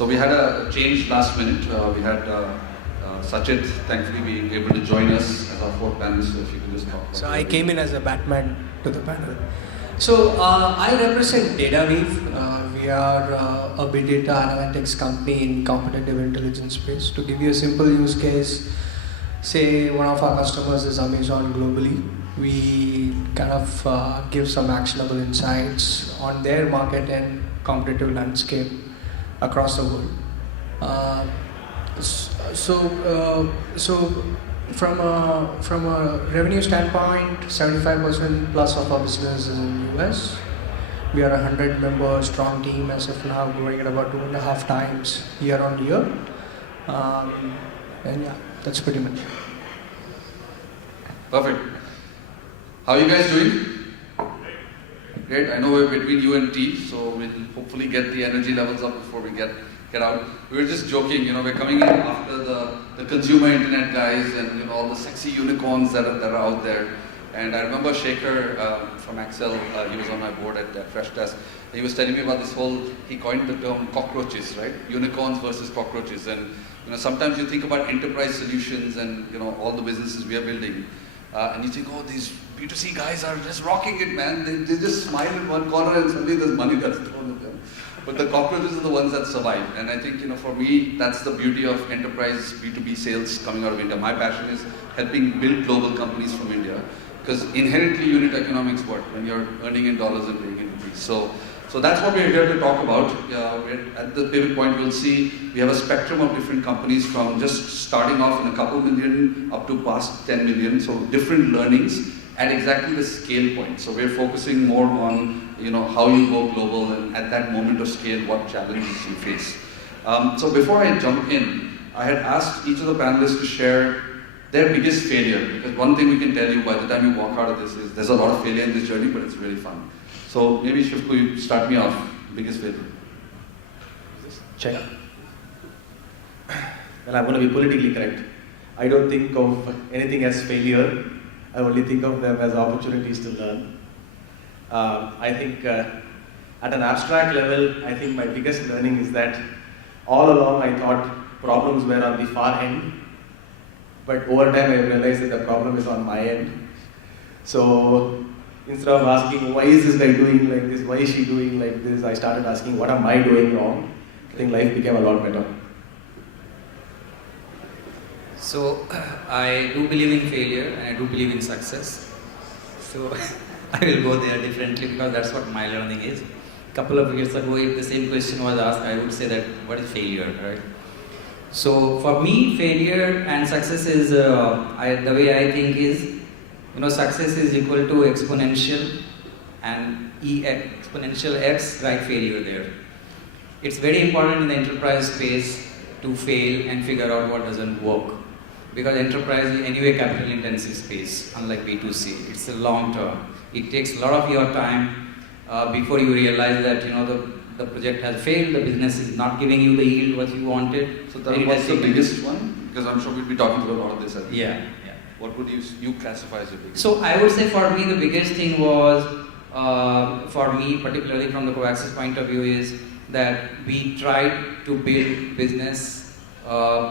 So we had a change last minute. We had Sachit, thankfully, being able to join us as our fourth panelist. So if you could just talk about So I came in as a Batman to the panel. So I represent DataWeave. We are a big data analytics company in competitive intelligence space. To give you a simple use case, say one of our customers is Amazon globally. We kind of give some actionable insights on their market and competitive landscape across the world. So from a revenue standpoint, 75% plus of our business is in US. We are a 100-member strong team as of now, growing at about 2.5 times year on year. And yeah, that's pretty much it. Perfect. How are you guys doing? Great. I know we're between you and tea, so we'll hopefully get the energy levels up before we get out. We were just joking, we're coming in after the consumer internet guys and all the sexy unicorns that are out there. And I remember Shekhar from Excel, he was on my board at Freshdesk. He was telling me about this he coined the term cockroaches, right? Unicorns versus cockroaches. And sometimes you think about enterprise solutions and all the businesses we are building. And you think, oh, these B2C guys are just rocking it, man. They just smile in one corner and suddenly there's money that's thrown at them. But the cockroaches are the ones that survive. And I think, for me, that's the beauty of enterprise B2B sales coming out of India. My passion is helping build global companies from India. Because inherently unit economics work when you're earning in dollars and paying in rupees. So that's what we're here to talk about. At the pivot point, we'll see we have a spectrum of different companies from just starting off in a couple million up to past 10 million. So different learnings at exactly the scale point. So we're focusing more on how you go global and at that moment of scale, what challenges you face. So before I jump in, I had asked each of the panelists to share their biggest failure. Because one thing we can tell you by the time you walk out of this is there's a lot of failure in this journey, but it's really fun. So maybe Shivku, you start me off. Biggest failure. Check. Well, I'm going to be politically correct. I don't think of anything as failure. I only think of them as opportunities to learn. I think at an abstract level, I think my biggest learning is that all along I thought problems were on the far end. But over time I realized that the problem is on my end. So instead of asking, why is this guy doing like this, why is she doing like this, I started asking, what am I doing wrong? I think life became a lot better. So I do believe in failure and I do believe in success. So I will go there differently because that's what my learning is. A couple of years ago, if the same question was asked, I would say that what is failure, right? So for me, failure and success is, the way I think is, success is equal to exponential and exponential x, write failure there. It's very important in the enterprise space to fail and figure out what doesn't work. Because enterprise is anyway capital intensive space, unlike B2C. It's a long term. It takes a lot of your time before you realize that the project has failed, the business is not giving you the yield what you wanted. So what's the biggest one? Because I'm sure we'll be talking about a lot of this. Yeah. What would you classify as your biggest? So I would say for me the biggest thing was, for me particularly from the Coax's point of view, is that we tried to build business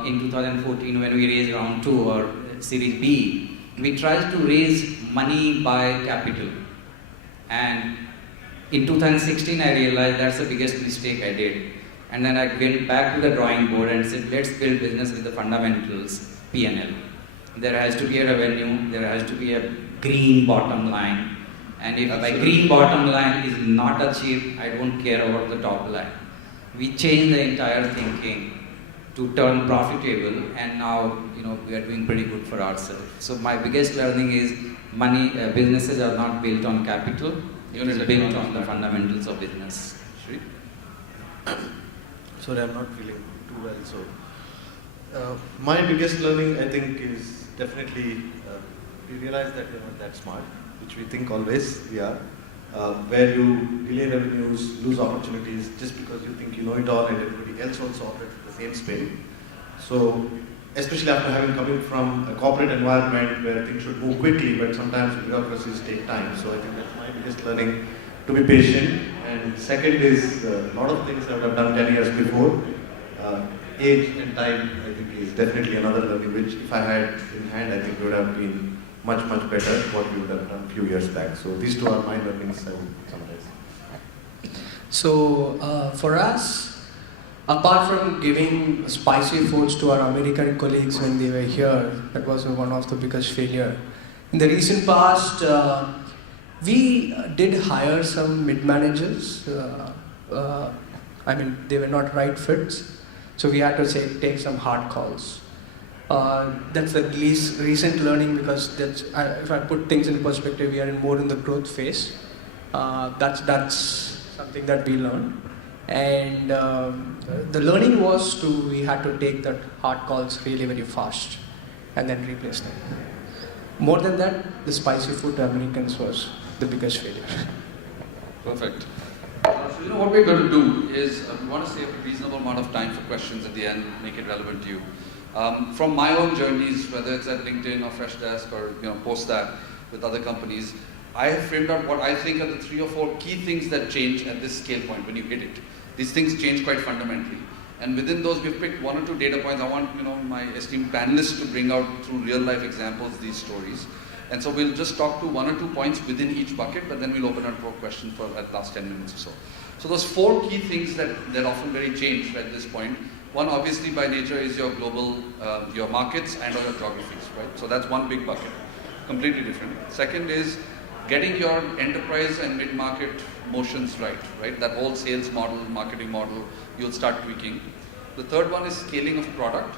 in 2014 when we raised round 2 or series B. We tried to raise money by capital. And in 2016, I realized that's the biggest mistake I did. And then I went back to the drawing board and said, let's build business with the fundamentals, P&L. There has to be a revenue, there has to be a green bottom line. And if my green bottom line is not achieved, I don't care about the top line. We changed the entire thinking to turn profitable, and now we are doing pretty good for ourselves. So my biggest learning is businesses are not built on capital. It is built on the fundamentals of business. Sri? Sorry, I'm not feeling too well. So, my biggest learning, I think, is definitely we realize that we're not that smart, which we think always we are. Where you delay revenues, lose opportunities, just because you think you know it all and everybody else also operates at the same speed. So, especially after coming from a corporate environment where things should move quickly, but sometimes bureaucracies take time. So I think that's my biggest learning, to be patient. And second is a lot of things I would have done 10 years before. age and time, I think, is definitely another learning, which if I had in hand, I think would have been much, much better what we would have done a few years back. So these two are my learnings, I would summarize. So for us, apart from giving spicy foods to our American colleagues when they were here, that was one of the biggest failure. In the recent past, we did hire some mid-managers. I mean, they were not right fits, so we had to take some hard calls. That's the least recent learning, because if I put things in perspective, we are more in the growth phase. That's something that we learned, and the learning was we had to take that hard calls really very fast, and then replace them. More than that, the spicy food to Americans was the biggest failure. Perfect. So you know what we're going to do is we want to save a reasonable amount of time for questions at the end, make it relevant to you. From my own journeys, whether it's at LinkedIn or Freshdesk or post that with other companies, I have framed out what I think are the 3 or 4 key things that change at this scale point when you hit it. These things change quite fundamentally. And within those, we've picked 1 or 2 data points. I want my esteemed panelists to bring out through real life examples these stories. And so we'll just talk to 1 or 2 points within each bucket, but then we'll open up for questions for at last 10 minutes or so. So those 4 key things that often very change at this point. One, obviously by nature, is your global, your markets and or your geographies, right? So that's one big bucket, completely different. Second is getting your enterprise and mid-market motions right? That whole sales model, marketing model, you'll start tweaking. The third one is scaling of product.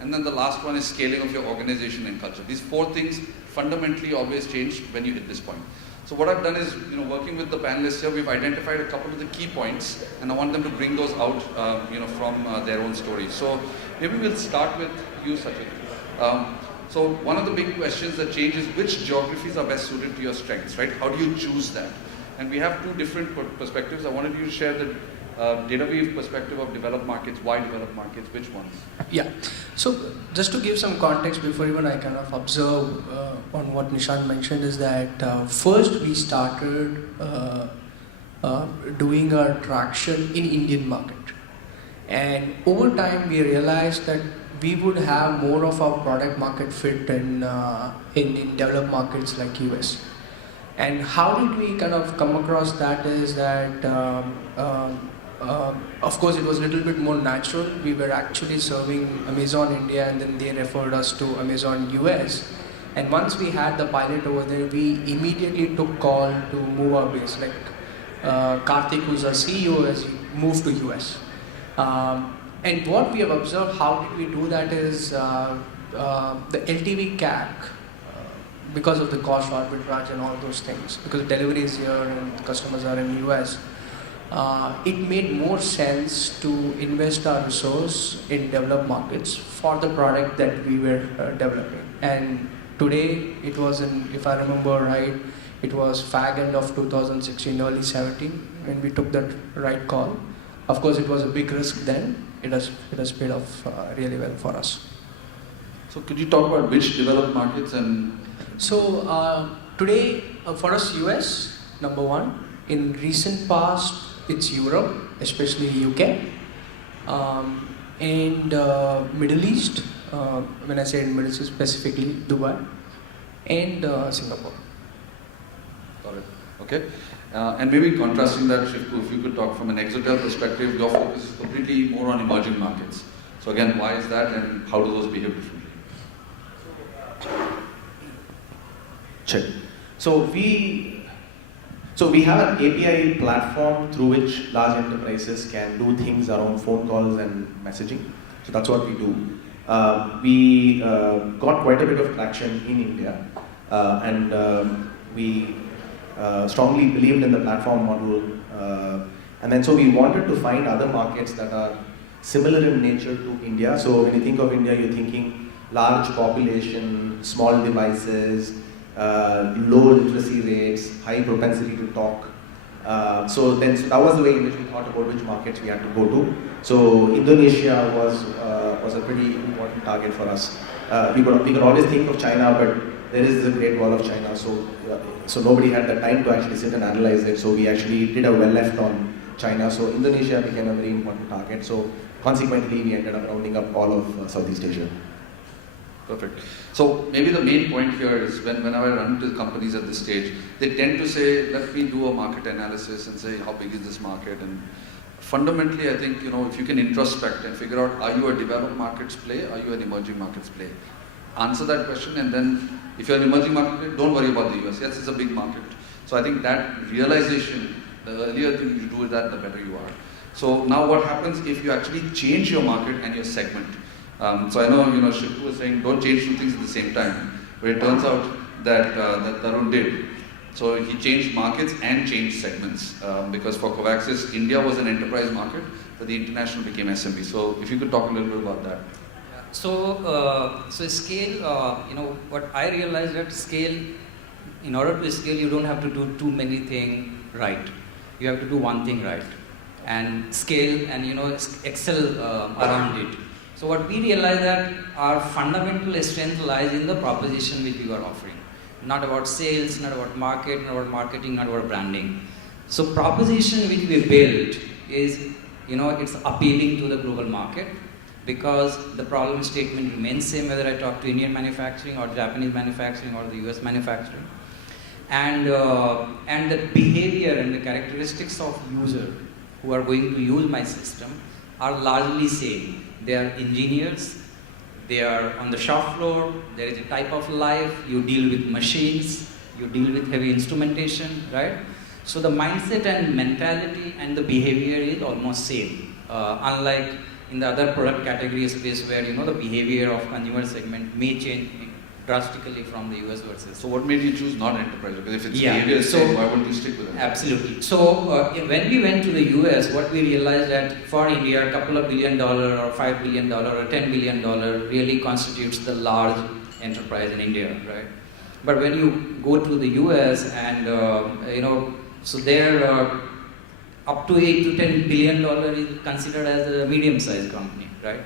And then the last one is scaling of your organization and culture. These 4 things fundamentally always change when you hit this point. So what I've done is, working with the panelists here, we've identified a couple of the key points, and I want them to bring those out, from their own stories. So maybe we'll start with you, Sachin. So one of the big questions that change is which geographies are best suited to your strengths, right? How do you choose that? And we have 2 different perspectives. I wanted you to share the DataWeave perspective of developed markets. Why developed markets? Which ones? Yeah. So just to give some context before even I kind of observe on what Nishant mentioned is that first we started doing our traction in Indian market, and over time we realized that we would have more of our product market fit in developed markets like US. And how did we kind of come across that is that of course, it was a little bit more natural. We were actually serving Amazon India, and then they referred us to Amazon US. And once we had the pilot over there, we immediately took call to move our base. Like Karthik, who's our CEO, has moved to US. And what we have observed, how did we do that is the LTV CAC, because of the cost arbitrage and all those things, because delivery is here and customers are in US. It made more sense to invest our resource in developed markets for the product that we were developing. And today, it was if I remember right, it was fag end of 2016, early 17, when we took that right call. Of course, it was a big risk then. It has paid off really well for us. So could you talk about which developed markets and... So today, for us, US, number 1. In recent past, it's Europe, especially UK, and Middle East. When I say in Middle East, specifically Dubai and Singapore. Got it. Okay. And maybe contrasting that, Shivku, if you could talk from an Exotel perspective, your focus is completely more on emerging markets. So again, why is that, and how do those behave differently? Check. So we have an API platform through which large enterprises can do things around phone calls and messaging. So that's what we do. We got quite a bit of traction in India, and we strongly believed in the platform model. And then so we wanted to find other markets that are similar in nature to India. So when you think of India, you're thinking large population, small devices, low literacy rates, high propensity to talk. So that was the way in which we thought about which markets we had to go to. So Indonesia was a pretty important target for us. We could always think of China, but there is the Great Wall of China, so nobody had the time to actually sit and analyze it. So we actually did a well left on China. So Indonesia became a very important target. So consequently, we ended up rounding up all of Southeast Asia. Perfect. So maybe the main point here is whenever I run to companies at this stage, they tend to say, let me do a market analysis and say, how big is this market? And fundamentally, I think, if you can introspect and figure out, are you a developed markets play? Are you an emerging markets play? Answer that question, and then if you're an emerging market play, don't worry about the US. Yes, it's a big market. So I think that realization, the earlier thing you do that, the better you are. So now what happens if you actually change your market and your segment? So I know, Shippu was saying, don't change two things at the same time. But it turns out that Tarun did. So he changed markets and changed segments. Because for Covaxis, India was an enterprise market, but the international became SMB. So if you could talk a little bit about that. So scale, what I realized that scale, in order to scale, you don't have to do too many things right. You have to do one thing right. And scale and, excel around it. So what we realized that our fundamental strength lies in the proposition which we are offering. Not about sales, not about market, not about marketing, not about branding. So proposition which we built is, it's appealing to the global market because the problem statement remains same whether I talk to Indian manufacturing or Japanese manufacturing or the US manufacturing. And the behavior and the characteristics of user who are going to use my system are largely same. They are engineers, they are on the shop floor, there is a type of life, you deal with machines, you deal with heavy instrumentation, right? So the mindset and mentality and the behavior is almost same. Unlike in the other product category space where, the behavior of consumer segment may change drastically from the US versus. So what made you choose not enterprise? Because if it's behavior is same, why wouldn't you stick with it? Absolutely. So when we went to the US, what we realized that for India, a couple of $1 billion or $5 billion or $10 billion really constitutes the large enterprise in India, right? But when you go to the US and, so there up to $8 to $10 billion is considered as a medium-sized company, right?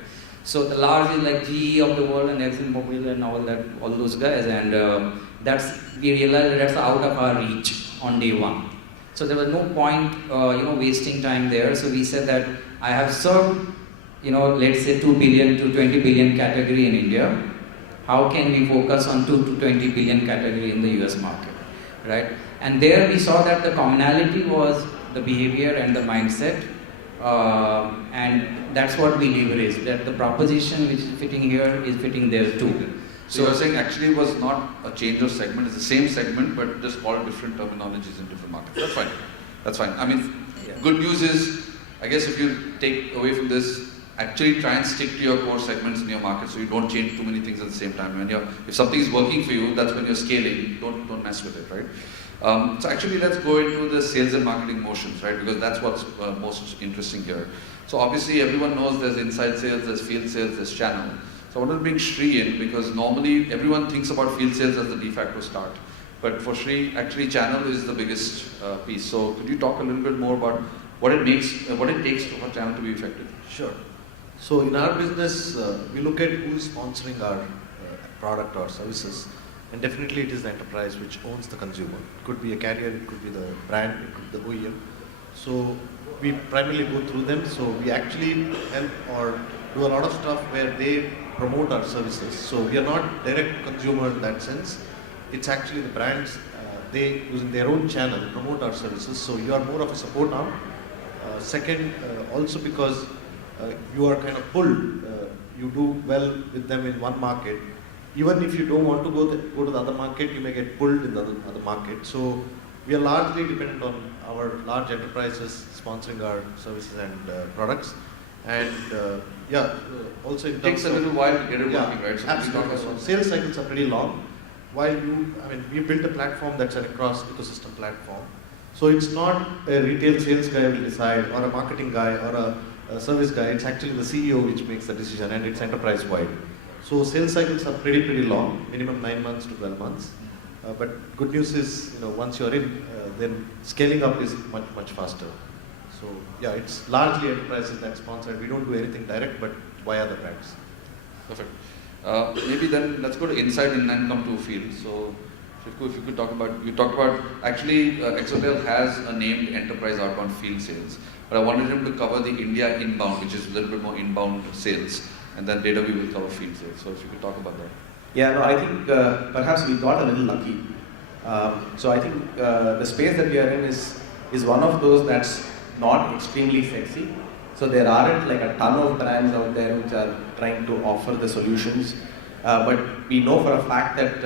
So the large is like GE of the world and ExxonMobil and all those guys, and we realized that's out of our reach on day one. So there was no point, wasting time there. So we said that I have served, let's say 2 billion to 20 billion category in India. How can we focus on 2 to 20 billion category in the US market, right? And there we saw that the commonality was the behavior and the mindset. And that's what we leverage, that the proposition which is fitting here is fitting there too. So you're saying actually it was not a change of segment, it's the same segment but just all different terminologies in different markets. That's fine. That's fine. I mean, good news is, I guess if you take away from this, actually try and stick to your core segments in your market so you don't change too many things at the same time. If something is working for you, that's when you're scaling, don't mess with it, right? So actually let's go into the sales and marketing motions, right? Because that's what's most interesting here. So obviously everyone knows there's inside sales, there's field sales, there's channel. So I want to bring Shri in because normally everyone thinks about field sales as the de facto start. But for Shri, actually channel is the biggest piece. So could you talk a little bit more about what it takes for channel to be effective? Sure. So in our business, we look at who is sponsoring our product or services. And definitely it is the enterprise which owns the consumer. It could be a carrier, it could be the brand, it could be the OEM. So we primarily go through them. So we actually help or do a lot of stuff where they promote our services. So we are not direct consumer in that sense. It's actually the brands, they using their own channel promote our services. So you are more of a support arm. Second, also because you are kind of pulled, you do well with them in one market. Even if you don't want to go to the other market, you may get pulled in the other market. So we are largely dependent on our large enterprises sponsoring our services and products. And also in terms of... It takes a little while to get it working, right? So absolutely. So sales cycles are pretty long. We built a platform that's an across ecosystem platform. So it's not a retail sales guy will decide or a marketing guy or a service guy. It's actually the CEO which makes the decision and it's enterprise-wide. So sales cycles are pretty long, minimum 9 months to 12 months. But good news is, once you're in, then scaling up is much faster. So yeah, it's largely enterprises that sponsor. We don't do anything direct, but via the brands. Perfect. Maybe then let's go to inside and then come to field. So If you could talk about, you talked about, actually Exotel has a named enterprise outbound field sales, but I wanted him to cover the India inbound, which is a little bit more inbound sales, and then later we will cover field sales. So if you could talk about that. Yeah, no, I think perhaps we got a little lucky. So I think the space that we are in is one of those that's not extremely sexy. So there aren't like a ton of brands out there which are trying to offer the solutions, but we know for a fact that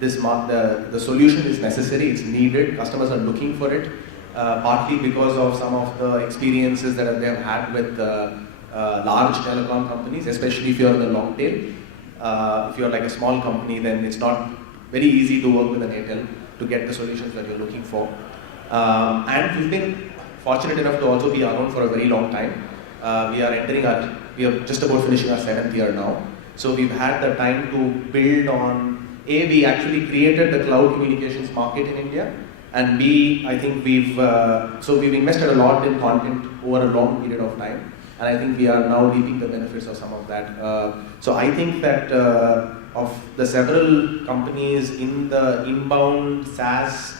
the solution is necessary, it's needed, customers are looking for it, partly because of some of the experiences that they have had with large telecom companies, especially if you're in the long tail. If you're like a small company, then it's not very easy to work with an Airtel to get the solutions that you're looking for. And we've been fortunate enough to also be around for a very long time. We are just about finishing our 7th year now. So we've had the time to build on, we actually created the cloud communications market in India, and B, I think we've invested a lot in content over a long period of time, and I think we are now reaping the benefits of some of that. So I think that of the several companies in the inbound SaaS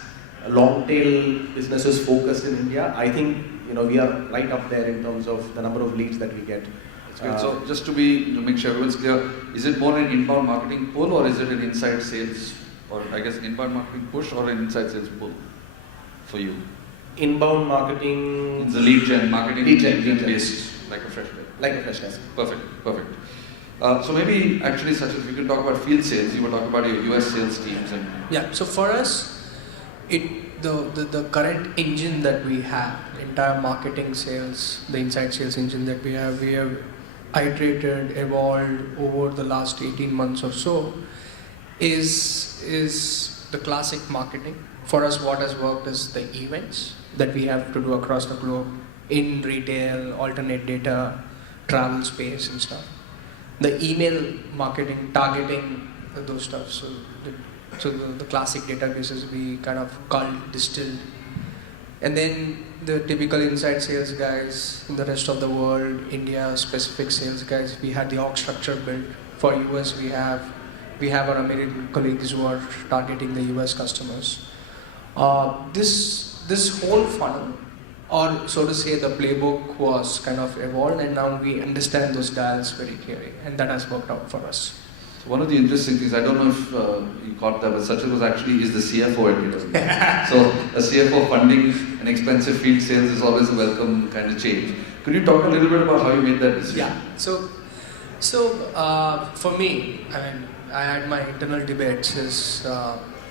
long tail businesses focused in India, I think we are right up there in terms of the number of leads that we get. That's good. So just to make sure everyone's clear, is it more an inbound marketing pull, or is it an inside sales, or I guess inbound marketing push, or an inside sales pull for you? Inbound marketing. It's a lead gen marketing, lead gen based, like a fresh desk. Like a fresh desk. Perfect. So maybe actually, Sachin, if you can talk about field sales, you were talking about your US sales teams and. Yeah. So for us, the current engine that we have, entire marketing sales, the inside sales engine that we have iterated, evolved over the last 18 months or so, is the classic marketing. For us, what has worked is the events that we have to do across the globe in retail, alternate data, travel space and stuff. The email marketing, targeting, those stuff. So the classic databases we kind of culled, distilled. And then the typical inside sales guys in the rest of the world, India specific sales guys, we had the org structure built. For US we have our American colleagues who are targeting the US customers. This whole funnel, or so to say, the playbook was kind of evolved, and now we understand those dials very clearly, and that has worked out for us. So one of the interesting things, I don't know if you caught that, but Sachin is the CFO at PWC. So a CFO funding an expensive field sales is always a welcome kind of change. Could you talk a little bit about how you made that decision? Yeah. So for me, I had my internal debates.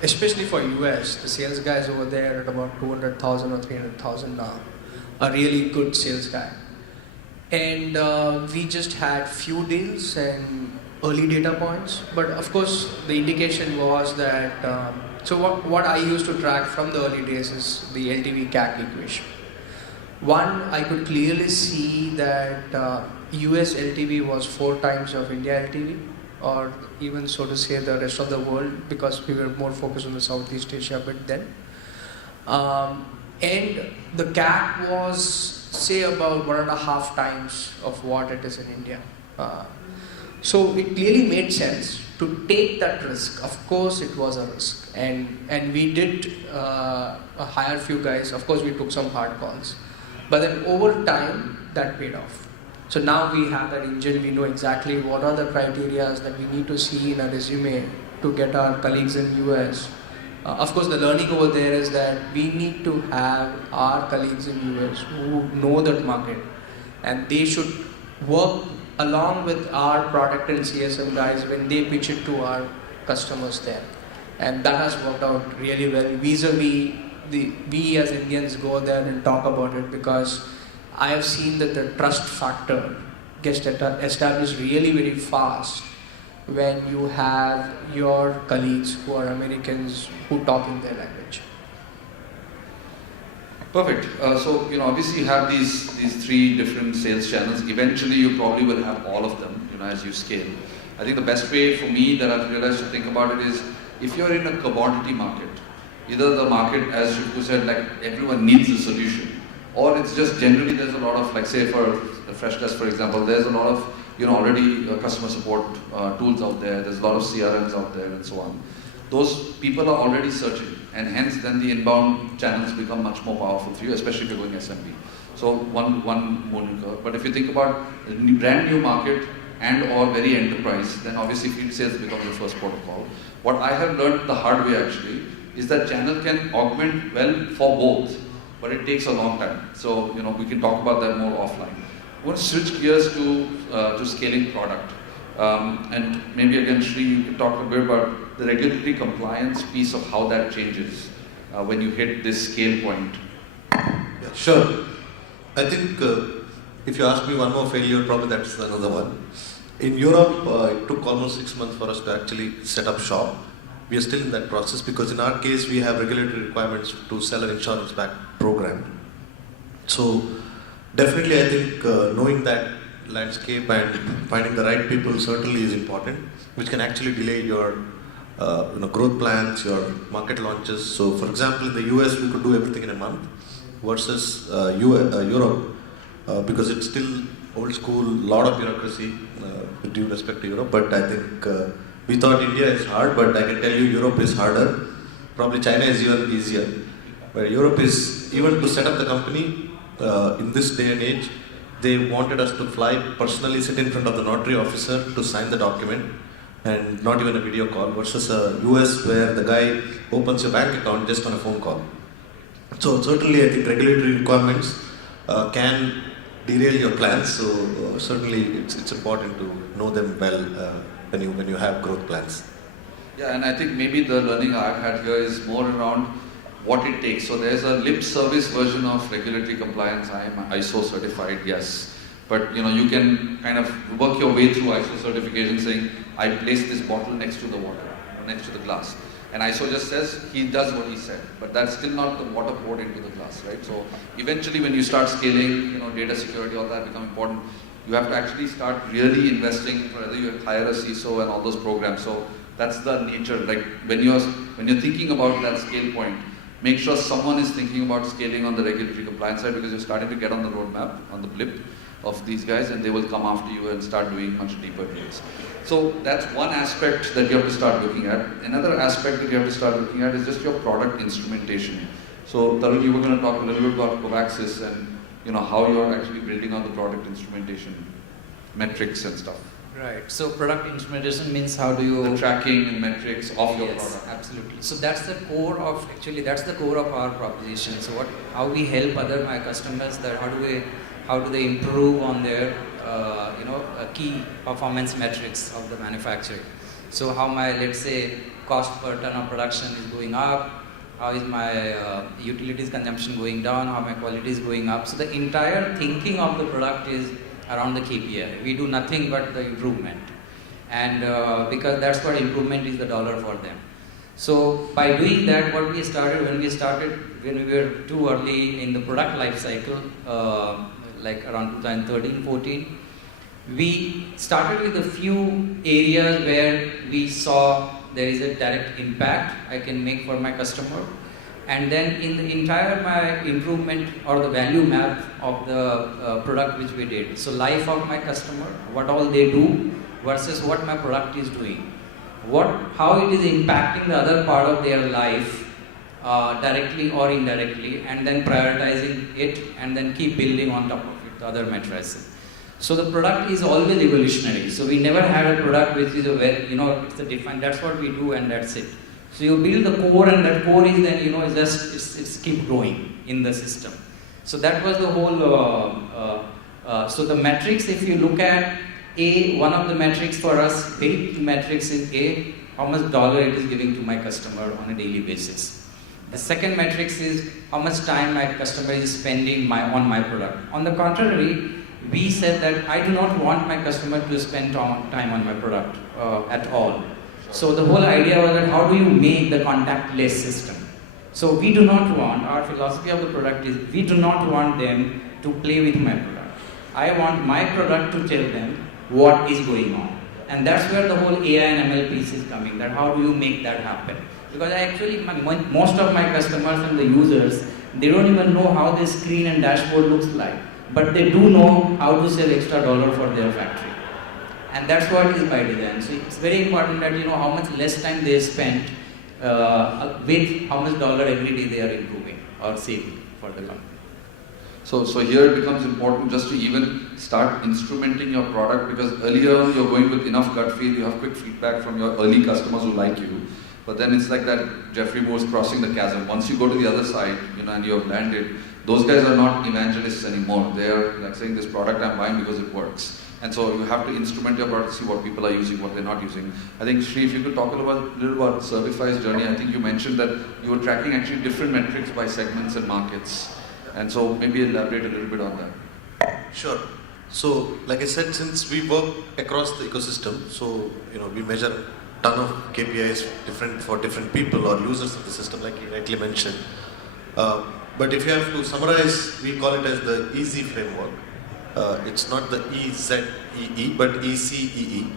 Especially for US, the sales guys over there at about 200,000 or 300,000 now, a really good sales guy. And we just had few deals and early data points, but of course the indication was that, so what I used to track from the early days is the LTV CAC equation. One, I could clearly see that US LTV was 4 times of India LTV, or even so to say the rest of the world, because we were more focused on the Southeast Asia bit then. And the CAC was, say, about 1.5 times of what it is in India. So it clearly made sense to take that risk. Of course it was a risk, and we did hire a few guys. Of course we took some hard calls, but then over time that paid off. So now we have that engine, we know exactly what are the criteria that we need to see in a resume to get our colleagues in US. Of course the learning over there is that we need to have our colleagues in US who know that market, and they should work along with our product and CSM guys when they pitch it to our customers there. And that has worked out really well vis-a-vis we as Indians go there and talk about it, because I have seen that the trust factor gets established really very fast when you have your colleagues who are Americans who talk in their language. Perfect. So obviously you have these 3 different sales channels. Eventually you probably will have all of them, as you scale. I think the best way for me that I've realized to think about it is, if you're in a commodity market, either the market, as you said, like everyone needs a solution, or it's just generally there's a lot of, like say for the fresh desk for example, there's a lot of already customer support tools out there, there's a lot of CRMs out there and so on. those people are already searching, and hence then the inbound channels become much more powerful for you, especially if you're going SMB. So one moniker. But if you think about a brand new market and or very enterprise, then obviously field sales becomes the first protocol. What I have learned the hard way actually is that channel can augment well for both, but it takes a long time. So we can talk about that more offline. I want to switch gears to scaling product. And maybe again, Shri, you can talk a bit about the regulatory compliance piece of how that changes when you hit this scale point. Yeah, sure. I think if you ask me one more failure, probably that's another one. In Europe, it took almost 6 months for us to actually set up shop. We are still in that process because in our case, we have regulatory requirements to sell an insurance-backed program. So definitely, I think knowing that landscape and finding the right people certainly is important, which can actually delay your growth plans, your market launches. So for example, in the US, we could do everything in a month versus Europe, because it's still old school, lot of bureaucracy, with due respect to Europe. But I think we thought India is hard, but I can tell you Europe is harder. Probably China is even easier. But Europe is, even to set up the company in this day and age, they wanted us to fly, personally sit in front of the notary officer to sign the document, and not even a video call, versus US where the guy opens your bank account just on a phone call. So certainly I think regulatory requirements can derail your plans, so certainly it's important to know them well when you have growth plans. Yeah, and I think maybe the learning I've had here is more around what it takes. So there's a lip service version of regulatory compliance. I am ISO certified, yes. But you can kind of work your way through ISO certification saying, I place this bottle next to the water, or next to the glass. And ISO just says, he does what he said. But that's still not the water poured into the glass, right? So eventually when you start scaling, data security, all that become important. You have to actually start really investing, whether you hire a CISO and all those programs. So that's the nature. Like when you're thinking about that scale point, make sure someone is thinking about scaling on the regulatory compliance side, because you're starting to get on the roadmap, on the blip of these guys, and they will come after you and start doing much deeper deals. So that's one aspect that you have to start looking at. Another aspect that you have to start looking at is just your product instrumentation. So Tarun, you were going to talk a little bit about conquests and how you're actually building on the product instrumentation metrics and stuff. Right. So product instrumentation means how do you... The tracking and metrics of your Yes, product. absolutely. So that's the core of, that's the core of our proposition. So how we help my customers, that how do they improve on their, key performance metrics of the manufacturing. So how my, let's say, cost per ton of production is going up, how is my utilities consumption going down, how my quality is going up. So the entire thinking of the product is around the KPI. We do nothing but the improvement. And because that's what improvement is, the dollar for them. So by doing that, what we started, when we were too early in the product life cycle, like around 2013-14, we started with a few areas where we saw there is a direct impact I can make for my customer. And then in the entire my improvement or the value map of the product which we did. So life of my customer, what all they do versus what my product is doing. How it is impacting the other part of their life directly or indirectly, and then prioritizing it and then keep building on top of it, the other matrices. So the product is always evolutionary. So we never had a product which is it's a defined, that's what we do and that's it. So you build the core, and that core is then, it's keep growing in the system. So that was the whole, so the metrics, if you look at one of the metrics for us, very key metrics is how much dollar it is giving to my customer on a daily basis. The second metrics is how much time my customer is spending on my product. On the contrary, we said that I do not want my customer to spend time on my product at all. So the whole idea was that how do you make the contactless system? So we do not want, our philosophy of the product is, we do not want them to play with my product. I want my product to tell them what is going on. And that's where the whole AI and ML piece is coming, that how do you make that happen? Because most of my customers and the users, they don't even know how the screen and dashboard looks like, but they do know how to sell extra dollar for their factory. And that's what is by design. So it's very important that how much less time they spend with how much dollar every day they are improving or saving for the company. So here it becomes important just to even start instrumenting your product, because earlier on you're going with enough gut feel, you have quick feedback from your early customers who like you. But then it's like that Jeffrey Moore's crossing the chasm. Once you go to the other side, and you have landed, those guys are not evangelists anymore. They are like saying, this product I'm buying because it works. And so you have to instrument your product, see what people are using, what they're not using. I think, Sri, if you could talk a little about Servify's journey. I think you mentioned that you were tracking actually different metrics by segments and markets. And so maybe elaborate a little bit on that. Sure. So, like I said, since we work across the ecosystem, so we measure a ton of KPIs different for different people or users of the system, like you rightly mentioned. But if you have to summarize, we call it as the EASY framework. It's not the EZEE, but ECEE.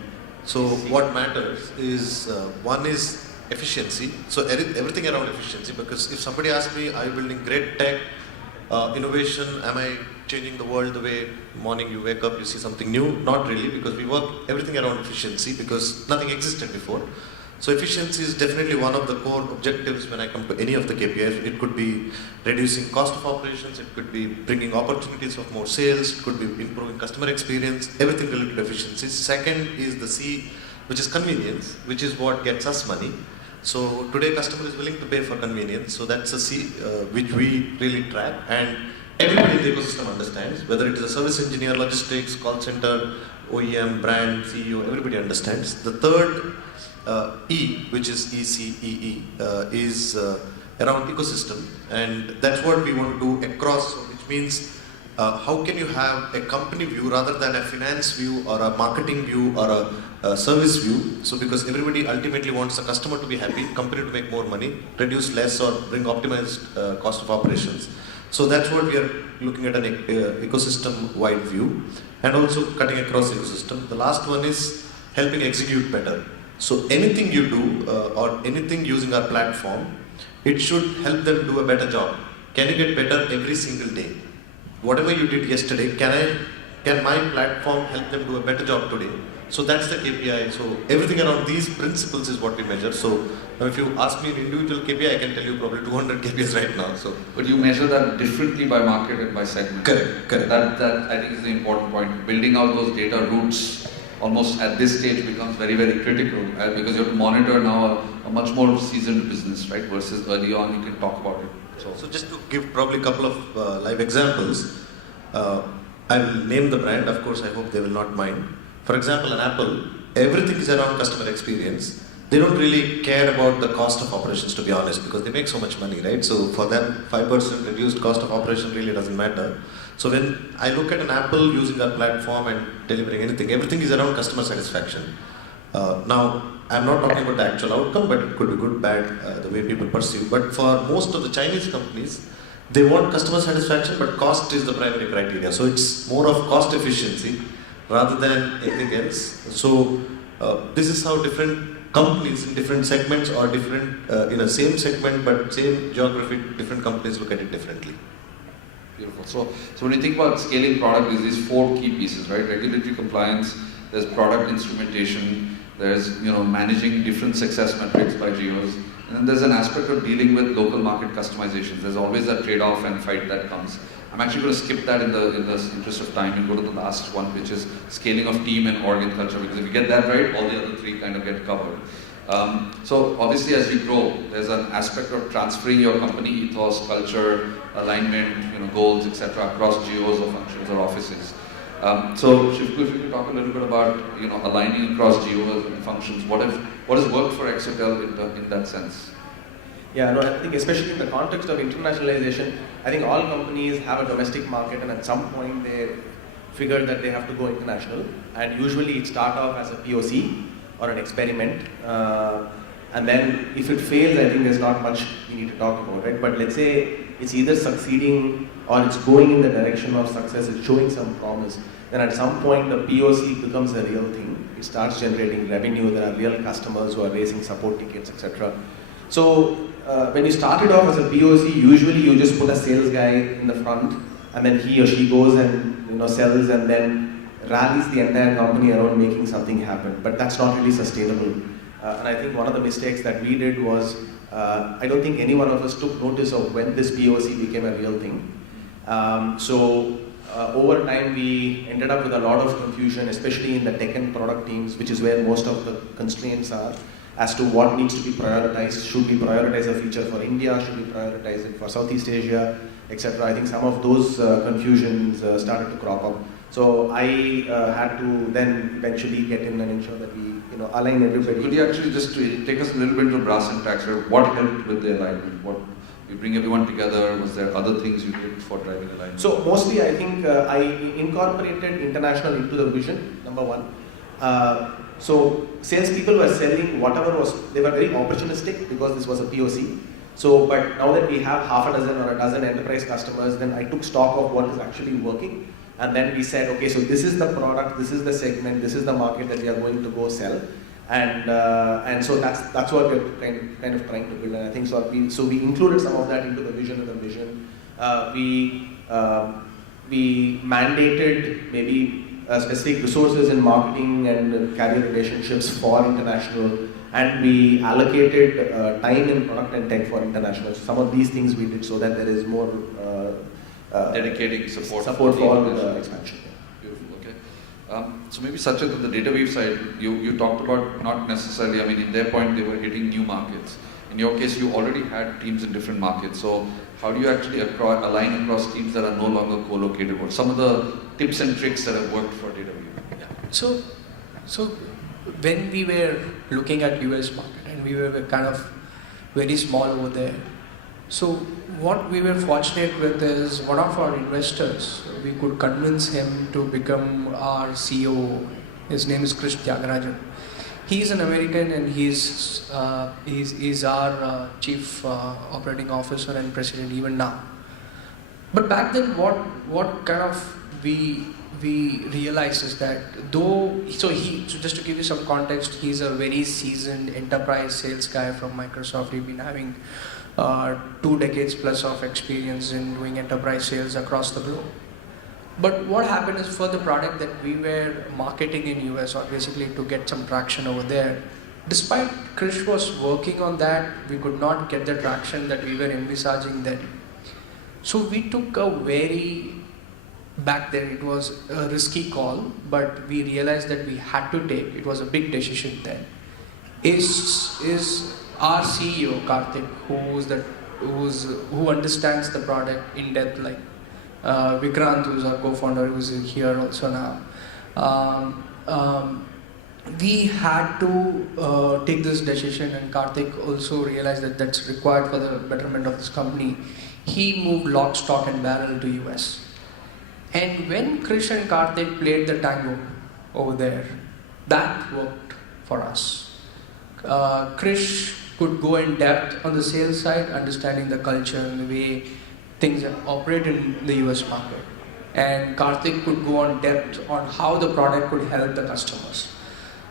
So what matters is, one is efficiency. So everything around efficiency, because if somebody asks me, are you building great tech, innovation, am I changing the world the way morning you wake up, you see something new? Not really, because we work everything around efficiency, because nothing existed before. So efficiency is definitely one of the core objectives when I come to any of the KPIs. It could be reducing cost of operations, it could be bringing opportunities of more sales, it could be improving customer experience, everything related to efficiency. Second is the C, which is convenience, which is what gets us money. So today customer is willing to pay for convenience, so that's a C which we really track, and everybody in the ecosystem understands, whether it is a service engineer, logistics, call center, OEM, brand, CEO, everybody understands. The third E, which is ECEE, is around ecosystem, and that's what we want to do across, which means how can you have a company view rather than a finance view or a marketing view or a service view. So because everybody ultimately wants the customer to be happy, company to make more money, reduce less or bring optimized cost of operations. So that's what we are looking at, an ecosystem wide view, and also cutting across the ecosystem. The last one is helping execute better. So anything you do or anything using our platform, it should help them do a better job. Can you get better every single day? Whatever you did yesterday, can my platform help them do a better job today? So that's the KPI. So everything around these principles is what we measure. So now if you ask me an individual KPI, I can tell you probably 200 KPIs right now. So, but you measure that differently by market and by segment. Correct. That I think is the important point. Building out those data roots almost at this stage becomes very, very critical, because you have to monitor now a much more seasoned business, right? Versus early on, you can talk about it. So just to give probably a couple of live examples, I will name the brand. Of course, I hope they will not mind. For example, an Apple, everything is around customer experience. They don't really care about the cost of operations, to be honest, because they make so much money, right? So for them, 5% reduced cost of operation really doesn't matter. So when I look at an Apple using our platform and delivering anything, everything is around customer satisfaction. Now, I'm not talking about the actual outcome, but it could be good, bad, the way people perceive. But for most of the Chinese companies, they want customer satisfaction, but cost is the primary criteria. So it's more of cost efficiency rather than anything else. So this is how different companies in different segments or different, in a same segment but same geography, different companies look at it differently. Beautiful. So when you think about scaling product, there's these four key pieces, right? Regulatory compliance, there's product instrumentation, there's managing different success metrics by geos, and then there's an aspect of dealing with local market customizations. There's always that trade-off and fight that comes. I'm actually going to skip that in the interest of time and go to the last one, which is scaling of team and org and culture, because if you get that right, all the other three kind of get covered. So obviously as we grow, there's an aspect of transferring your company ethos, culture, alignment, goals, etc. across geos or functions or offices. So Shivku, if you could talk a little bit about aligning across geos and functions, what has worked for Exotel in that sense? Yeah, no, I think especially in the context of internationalization, I think all companies have a domestic market, and at some point they figure that they have to go international, and usually it starts off as a POC or an experiment, and then if it fails, I think there's not much we need to talk about, right? But let's say it's either succeeding or it's going in the direction of success, it's showing some promise, then at some point the POC becomes a real thing. It starts generating revenue, there are real customers who are raising support tickets, etc. So when you started off as a POC, usually you just put a sales guy in the front, and then he or she goes and sells and then rallies the entire company around making something happen. But that's not really sustainable. And I think one of the mistakes that we did was, I don't think any one of us took notice of when this POC became a real thing. Over time, we ended up with a lot of confusion, especially in the tech and product teams, which is where most of the constraints are, as to what needs to be prioritized. Should we prioritize a feature for India? Should we prioritize it for Southeast Asia, etc.? I think some of those confusions started to crop up. So I had to then eventually get in and ensure that we, align everybody. Could you actually just take us a little bit into brass and tacks? What helped with the alignment? What you bring everyone together? Was there other things you did for driving alignment? So mostly, I think I incorporated international into the vision. Number one. So salespeople were selling whatever was. They were very opportunistic because this was a POC. So, but now that we have half a dozen or a dozen enterprise customers, then I took stock of what is actually working. And then we said, okay, so this is the product, this is the segment, this is the market that we are going to go sell, and so that's what we're kind of trying to build. And I think so we included some of that into the vision of the vision. We mandated maybe specific resources in marketing and carrier relationships for international, and we allocated time in product and tech for international. So some of these things we did so that there is more. Dedicating support for the expansion. Beautiful, okay. So maybe Sachin, on the DataWeave side, you talked about not necessarily, in their point they were hitting new markets. In your case, you already had teams in different markets. So how do you actually align across teams that are no longer co-located? What some of the tips and tricks that have worked for DataWeave? Yeah. So when we were looking at US market and we were kind of very small over there, so what we were fortunate with is one of our investors, we could convince him to become our CEO. His name is Krish Tyagarajan. He's an American and he's our chief operating officer and president even now. But back then, what kind of we realized is that just to give you some context, he's a very seasoned enterprise sales guy from Microsoft. He's been having 2 decades plus of experience in doing enterprise sales across the globe. But what happened is for the product that we were marketing in US, or basically to get some traction over there, despite Krish was working on that, we could not get the traction that we were envisaging then. So we took back then it was a risky call, but we realized that we had to take, it was a big decision then, is our CEO Karthik, who understands the product in depth, like Vikrant, who's our co-founder, who's here also now. We had to take this decision, and Karthik also realized that that's required for the betterment of this company. He moved lock, stock and barrel to US. And when Krish and Karthik played the tango over there, that worked for us. Krish could go in depth on the sales side, understanding the culture and the way things operate in the US market. And Karthik could go on depth on how the product could help the customers.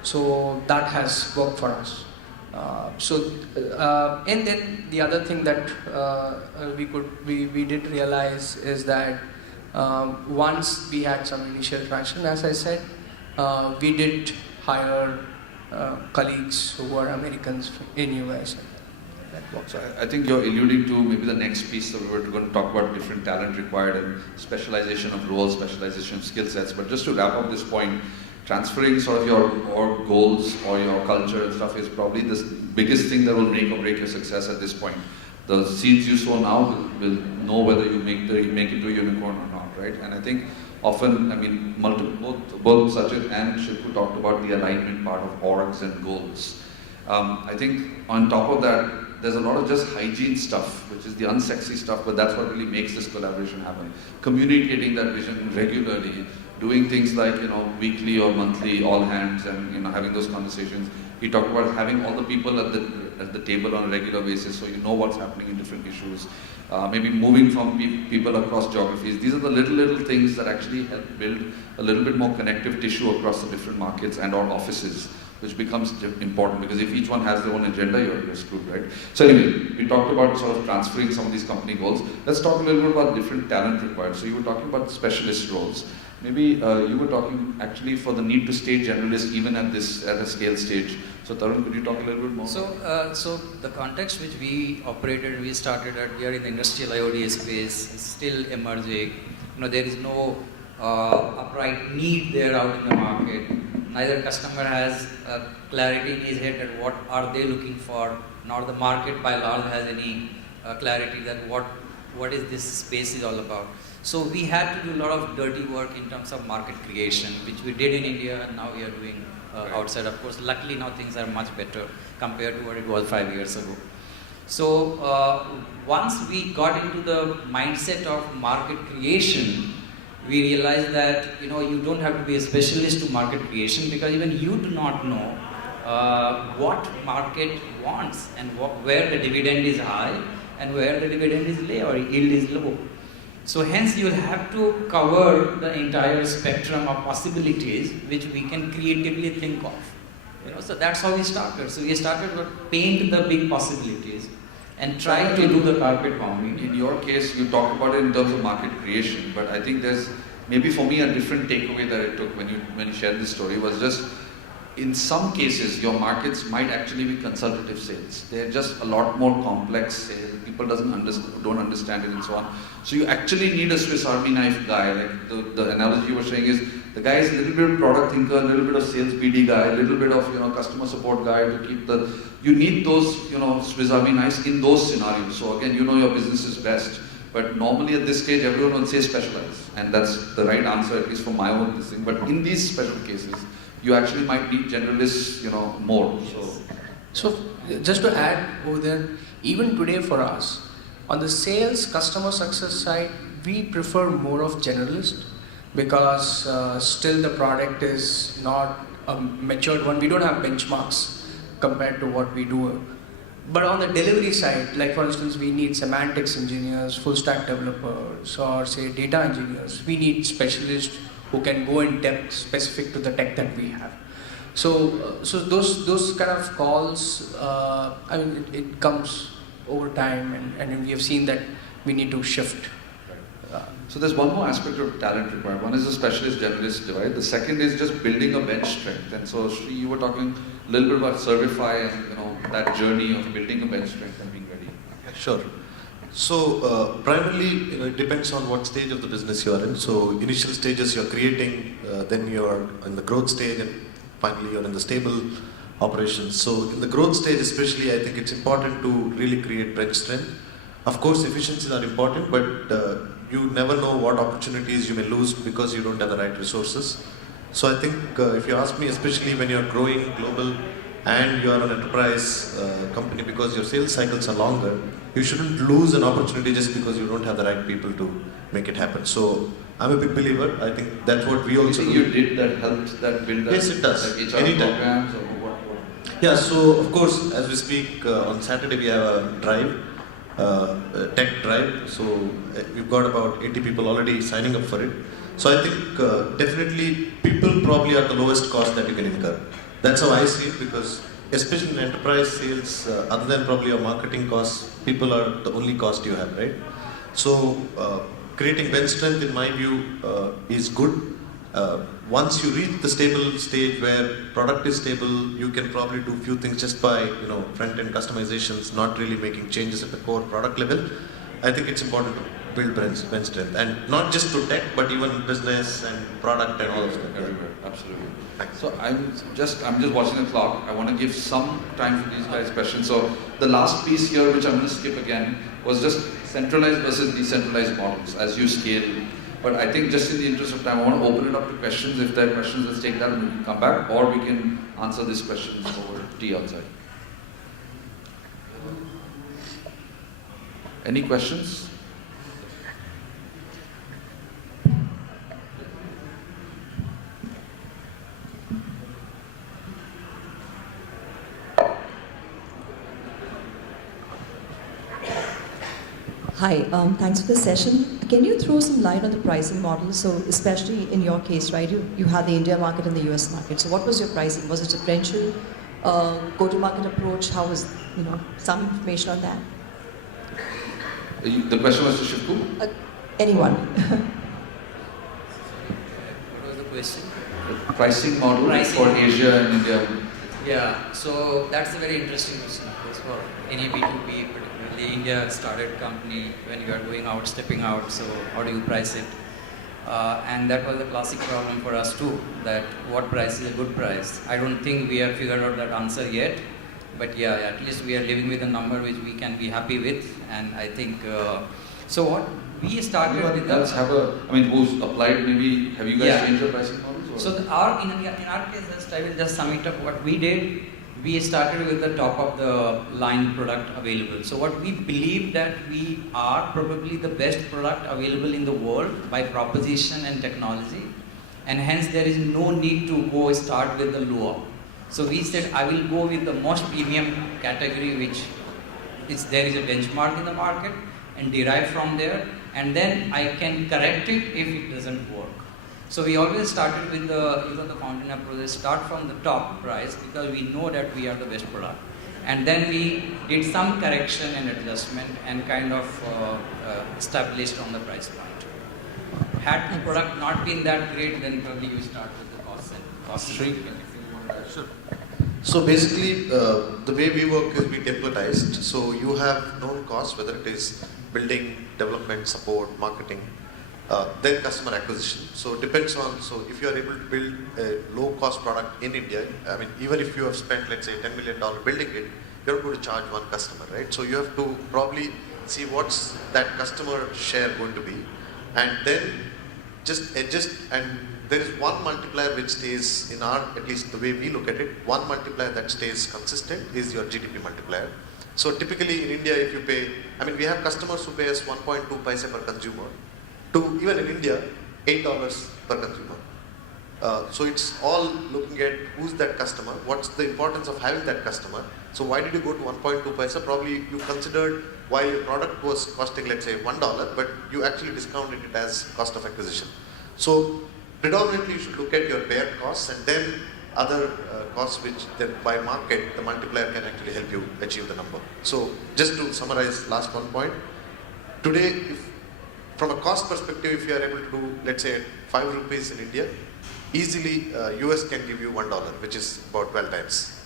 So that has worked for us. And then the other thing that we did realize is that once we had some initial traction, as I said, we did hire colleagues who were Americans in US. That works. So I think you're alluding to maybe the next piece that we were going to talk about, different talent required and specialization of roles, specialization of skill sets. But just to wrap up this point, transferring sort of your goals or your culture and stuff is probably the biggest thing that will make or break your success at this point. The seeds you sow now will know whether you make it to a unicorn or not, right? And I think often, both Sachin and Shilpu talked about the alignment part of orgs and goals. I think on top of that, there's a lot of just hygiene stuff, which is the unsexy stuff, but that's what really makes this collaboration happen. Communicating that vision regularly, doing things like, weekly or monthly all hands and, having those conversations. He talked about having all the people at the table on a regular basis so you know what's happening in different issues. Maybe moving from people across geographies. These are the little things that actually help build a little bit more connective tissue across the different markets and or offices, which becomes important because if each one has their own agenda, you're screwed, right? So anyway, we talked about sort of transferring some of these company goals. Let's talk a little bit about different talent required. So you were talking about specialist roles. Maybe you were talking actually for the need to stay generalist even at a scale stage. So Tarun, could you talk a little bit more? So the context which we operated, we started at, we are in the industrial IoT space, it's still emerging. There is no upright need there out in the market. Neither customer has clarity in his head that what are they looking for, nor the market by large has any clarity that what is this space is all about. So we had to do a lot of dirty work in terms of market creation, which we did in India and now we are doing outside. Of course, luckily now things are much better compared to what it was 5 years ago. So once we got into the mindset of market creation, we realized that you don't have to be a specialist to market creation, because even you do not know what market wants and where the dividend is high and where the dividend is low or yield is low. So hence you will have to cover the entire spectrum of possibilities which we can creatively think of. So that's how we started. So we started to paint the big possibilities and try to do the carpet bombing. In your case, you talked about it in terms of market creation, but I think there's maybe for me a different takeaway that I took when you shared this story was just, in some cases, your markets might actually be consultative sales. They're just a lot more complex sales. People don't understand it and so on. So you actually need a Swiss Army knife guy. Like the analogy you were saying is, the guy is a little bit of product thinker, a little bit of sales BD guy, a little bit of customer support guy to keep you need those Swiss Army knives in those scenarios. So again, your business is best. But normally at this stage, everyone will say specialize. And that's the right answer, at least for my own thing. But in these special cases, you actually might need generalists, more. So just to add over there, even today for us, on the sales customer success side, we prefer more of generalist, because still the product is not a matured one. We don't have benchmarks compared to what we do. But on the delivery side, like for instance, we need semantics engineers, full stack developers, or say data engineers. We need specialists who can go in depth specific to the tech that we have. So those kind of calls, it comes over time, and we have seen that we need to shift. So there's one more aspect of talent required. One is the specialist generalist divide. The second is just building a bench strength. And so Sri, you were talking a little bit about Servify and that journey of building a bench strength and being ready. Yeah, sure. So primarily, it depends on what stage of the business you are in. So initial stages you're creating, then you're in the growth stage, and finally you're in the stable operations. So in the growth stage especially, I think it's important to really create bench strength. Of course, efficiencies are important, but you never know what opportunities you may lose because you don't have the right resources. So I think if you ask me, especially when you're growing global and you are an enterprise company, because your sales cycles are longer, you shouldn't lose an opportunity just because you don't have the right people to make it happen. So I'm a big believer. I think that's what we also do. You did that helped that build that? Yes, it does. Like HR Anytime. programs or what? Yeah, so of course, as we speak, on Saturday we have a drive, tech drive. So we've got about 80 people already signing up for it. So I think definitely people probably are the lowest cost that you can incur. That's how I see it, because especially in enterprise sales, other than probably your marketing costs, people are the only cost you have, right? So creating bench strength, in my view, is good. Once you reach the stable stage where product is stable, you can probably do few things just by front-end customizations, not really making changes at the core product level. I think it's important to build bench strength, and not just to tech, but even business and product and all of that. Everywhere, absolutely. So I'm just watching the clock. I want to give some time for these guys' questions. So the last piece here, which I'm going to skip again, was just centralized versus decentralized models as you scale. But I think just in the interest of time, I want to open it up to questions. If there are questions, let's take that and we can come back, or we can answer these questions over tea outside. Any questions? Hi, thanks for the session. Can you throw some light on the pricing model? So especially in your case, right, you had the India market and the US market. So what was your pricing? Was it differential? Go-to-market approach? How was, some information on that? The question was to Shivku? Anyone. question? The pricing model Pricing for model. Asia and India. Yeah, so that's a very interesting question, of course, for any B2B, particularly India started company, when you are going out, stepping out, so how do you price it? And that was a classic problem for us too, that what price is a good price. I don't think we have figured out that answer yet, but yeah, at least we are living with a number which we can be happy with, and I think, so what we started Anyone with else have a, I mean, who's applied maybe, have you guys Yeah. changed your pricing models? Or? So in our case, just I will just sum it up. What we did, we started with the top of the line product available. So what we believe that we are probably the best product available in the world by proposition and technology, and hence there is no need to go start with the lower. So we said I will go with the most premium category, which is there is a benchmark in the market, and derive from there, and then I can correct it if it doesn't work. So we always started with the fountain approach, start from the top price because we know that we are the best product. And then we did some correction and adjustment and kind of established on the price point. Had the product not been that great, then probably we start with the cost and cost. Sure. So basically, the way we work is we templatized. So you have known costs, whether it is building, development, support, marketing, then customer acquisition. So it depends on, so if you are able to build a low cost product in India, I mean, even if you have spent, let's say, $10 million building it, you're not going to charge one customer, right? So you have to probably see what's that customer share going to be, and then just adjust. And there is one multiplier which stays in our, at least the way we look at it, one multiplier that stays consistent is your GDP multiplier. So typically in India, if you pay, I mean, we have customers who pay us 1.2 paise per consumer, to even in India, $8 per consumer. So it's all looking at who's that customer, what's the importance of having that customer. So why did you go to 1.2 paise? Probably you considered while your product was costing, let's say, $1, but you actually discounted it as cost of acquisition. So predominantly you should look at your bare costs and then other costs which then by market, the multiplier can actually help you achieve the number. So just to summarize last one point, today if from a cost perspective, if you are able to do, let's say, 5 rupees in India, easily US can give you $1, which is about 12 times.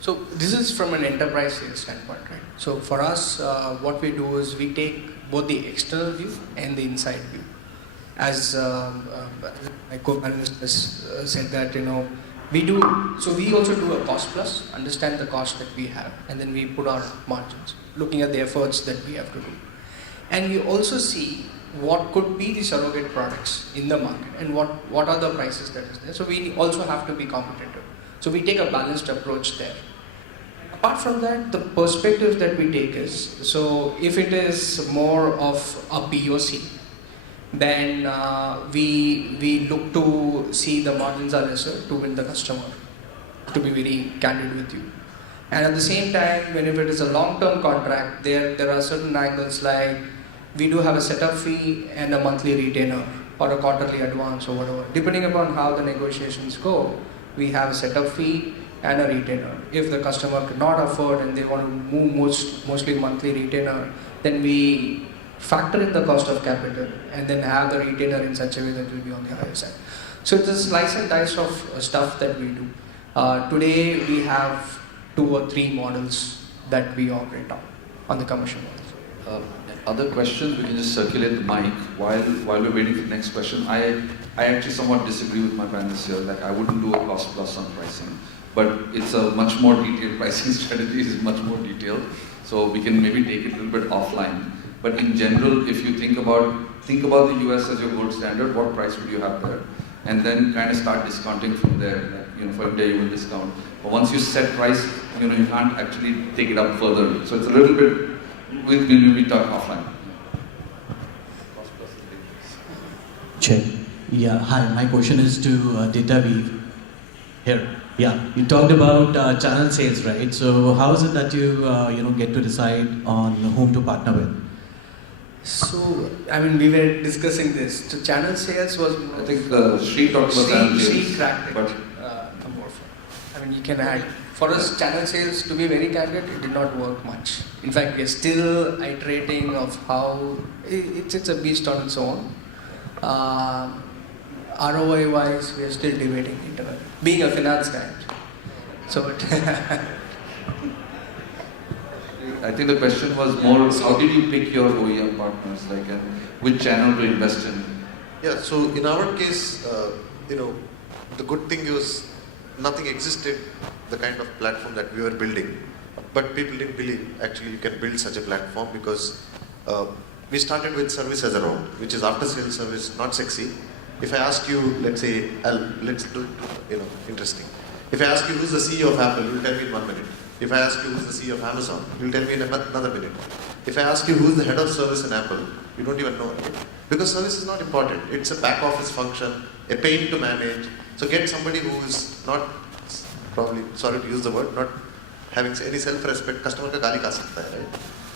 So this is from an enterprise sales standpoint, right? So for us, what we do is we take both the external view and the inside view. As my co-panelist has said that, we also do a cost plus, understand the cost that we have, and then we put our margins, looking at the efforts that we have to do. And we also see what could be the surrogate products in the market and what are the prices that is there. So we also have to be competitive. So we take a balanced approach there. Apart from that, the perspective that we take is, so if it is more of a POC, then we look to see the margins are lesser to win the customer, to be very candid with you. And at the same time, when if it is a long-term contract, there are certain angles like we do have a setup fee and a monthly retainer or a quarterly advance or whatever. Depending upon how the negotiations go, we have a setup fee and a retainer. If the customer cannot afford and they want to move mostly monthly retainer, then we factor in the cost of capital and then have the retainer in such a way that will be on the higher side. So it's a slice and dice of stuff that we do. Today we have 2 or 3 models that we operate on the commercial models. Other questions, we can just circulate the mic while we're waiting for the next question. I actually somewhat disagree with my panelists here. Like, I wouldn't do a cost plus on pricing, but it's a much more detailed pricing strategy. Is much more detailed, so we can maybe take it a little bit offline. But in general, if you think about the US as your gold standard, what price would you have there? And then kind of start discounting from there. Like, for India you will discount. But once you set price, you can't actually take it up further. So it's a little bit, we talk offline. Check. Yeah, hi, my question is to DataWeave. Here. Yeah, you talked about channel sales, right? So how is it that you get to decide on whom to partner with? So, I mean, we were discussing this. So, channel sales was. I think Sri talked about channel sales. Sri cracked it. But More for. I mean, you can add. For us, channel sales, to be very candid, it did not work much. In fact, we are still iterating of how it's a beast on its own. ROI wise, we are still debating internally. Being a finance guy. So, I think the question was more, how did you pick your OEM partners, like, and which channel to invest in? Yeah, so in our case, the good thing is nothing existed, the kind of platform that we were building, but people didn't believe actually you can build such a platform because we started with service as a route, which is after sales service, not sexy. If I ask you, let's say, let's do interesting. If I ask you who's the CEO of Apple, you'll tell me in 1 minute. If I ask you who's the CEO of Amazon, you'll tell me in another minute. If I ask you who's the head of service in Apple, you don't even know, right? Because service is not important. It's a back office function, a pain to manage. So get somebody who is not, probably, sorry to use the word, not having any self-respect, customer ka gali ka sakta hai, right?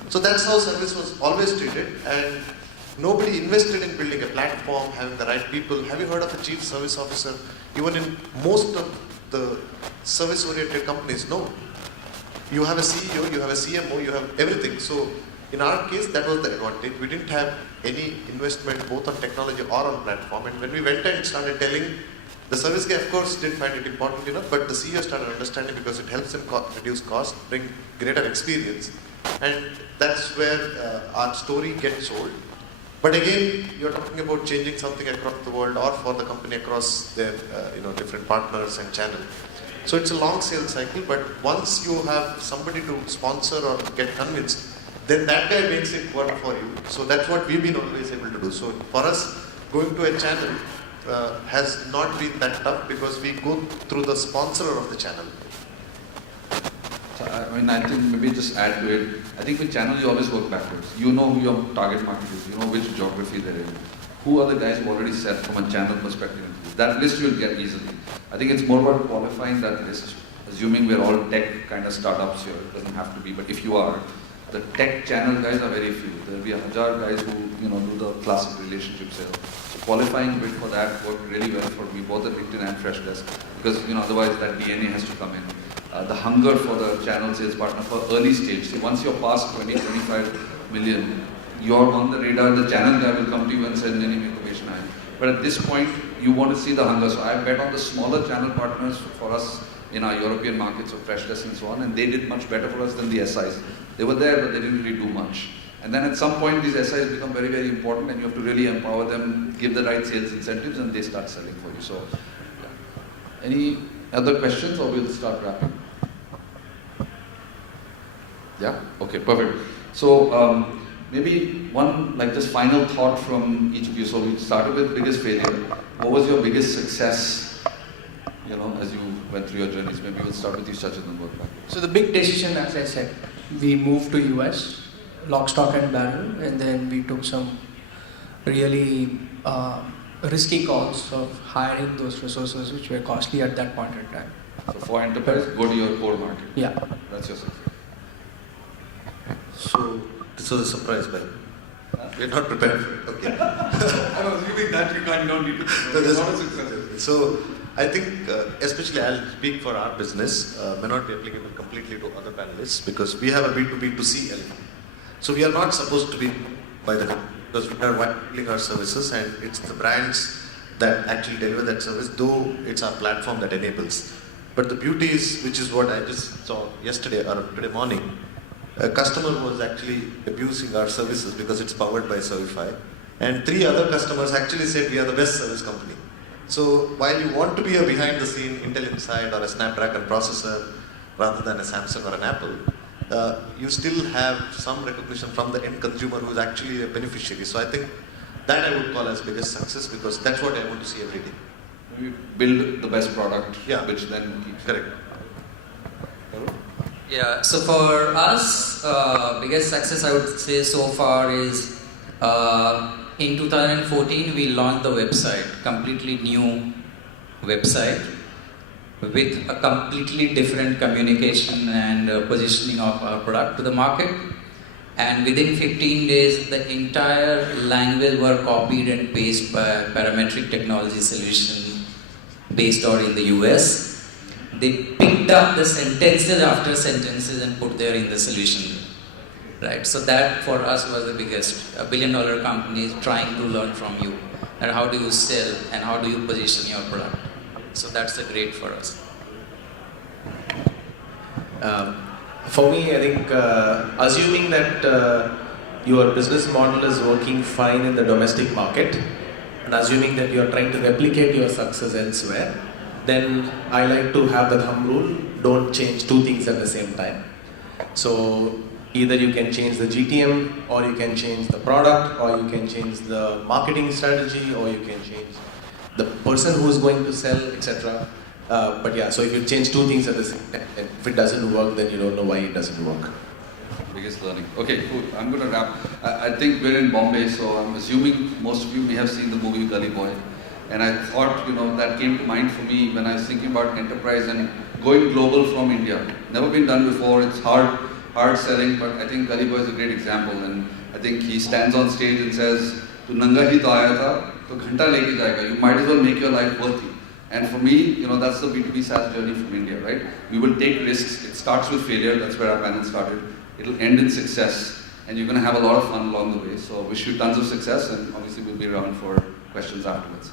So that's how service was always treated, and nobody invested in building a platform, having the right people. Have you heard of a chief service officer? Even in most of the service-oriented companies, no. You have a CEO, you have a CMO, you have everything. So in our case, that was the advantage. We didn't have any investment both on technology or on platform. And when we went and started telling, the service guy, of course, didn't find it important enough, but the CEO started understanding because it helps him reduce cost, bring greater experience. And that's where our story gets sold. But again, you're talking about changing something across the world or for the company across their different partners and channel. So it's a long sales cycle, but once you have somebody to sponsor or get convinced, then that guy makes it work for you. So that's what we've been always able to do. So for us, going to a channel has not been that tough because we go through the sponsor of the channel. So, I think maybe just add to it. I think with channel you always work backwards. You know who your target market is. You know which geography they're in. Who are the guys who already set from a channel perspective? That list you'll get easily. I think it's more about qualifying that list. Assuming we're all tech kind of startups here, it doesn't have to be. But if you are, the tech channel guys are very few. There'll be 1,000 guys who do the classic relationship sale. So qualifying a bit for that worked really well for me, both at LinkedIn and Freshdesk, because otherwise that DNA has to come in. The hunger for the channel sales partner for early stage. See, once you're past 20, 25 million, you're on the radar. The channel guy will come to you and say, "Nani mein commission hai." But at this point, you want to see the hunger. So I bet on the smaller channel partners for us in our European markets of Freshdesk and so on, and they did much better for us than the SIs. They were there, but they didn't really do much. And then at some point, these SIs become very, very important, and you have to really empower them, give the right sales incentives, and they start selling for you. So, yeah. Any other questions, or we'll start wrapping? Yeah? Okay, perfect. So, maybe one, just final thought from each of you. So we started with biggest failure. What was your biggest success, as you went through your journeys? Maybe we'll start with you, Sachin, and work back. So the big decision, as I said, we moved to US, lock, stock and barrel, and then we took some really risky calls of hiring those resources which were costly at that point in time. So for enterprise, go to your core market. Yeah. That's your success. So this was a surprise, man. We're not prepared for it. Okay. I was assuming that you don't need to. So that's not a success. So I think, especially I'll speak for our business, may not be applicable completely to other panelists because we have a B2B2C element. So we are not supposed to be by the company because we are whitelisting our services and it's the brands that actually deliver that service, though it's our platform that enables. But the beauty is, which is what I just saw yesterday or today morning, a customer was actually abusing our services because it's powered by Servify. And 3 other customers actually said we are the best service company. So while you want to be a behind the scene Intel Inside or a Snapdragon processor rather than a Samsung or an Apple, you still have some recognition from the end consumer who is actually a beneficiary. So I think that I would call as biggest success because that's what I want to see every day. You build the best product, Yeah. which then keeps. Correct. Yeah, so for us, biggest success I would say so far is in 2014 we launched the website, completely new website with a completely different communication and positioning of our product to the market. And within 15 days, the entire language were copied and pasted by a parametric technology solution based out in the US. They picked up the sentences after sentences and put there in the solution. right? So that for us was the biggest. $1 billion companies trying to learn from you, and how do you sell and how do you position your product. So that's a great for us. For me, I think assuming that your business model is working fine in the domestic market, and assuming that you are trying to replicate your success elsewhere, then I like to have the thumb rule: don't change two things at the same time. So either you can change the GTM, or you can change the product, or you can change the marketing strategy, or you can change the person who is going to sell, etc. But yeah, so if you change two things at the same time, if it doesn't work, then you don't know why it doesn't work. Biggest learning. Okay, cool. I'm going to wrap. I think we're in Bombay, so I'm assuming most of you may have seen the movie Gully Boy. And I thought, that came to mind for me when I was thinking about enterprise and going global from India. Never been done before. It's hard selling, but I think Gully Boy is a great example. And I think he stands on stage and says, "Tu nanga hi to aaya tha, to ghanta leke jayega." You might as well make your life worthy. And for me, that's the B2B SaaS journey from India, right? We will take risks. It starts with failure. That's where our panel started. It'll end in success, and you're going to have a lot of fun along the way. So wish you tons of success, and obviously we'll be around for questions afterwards.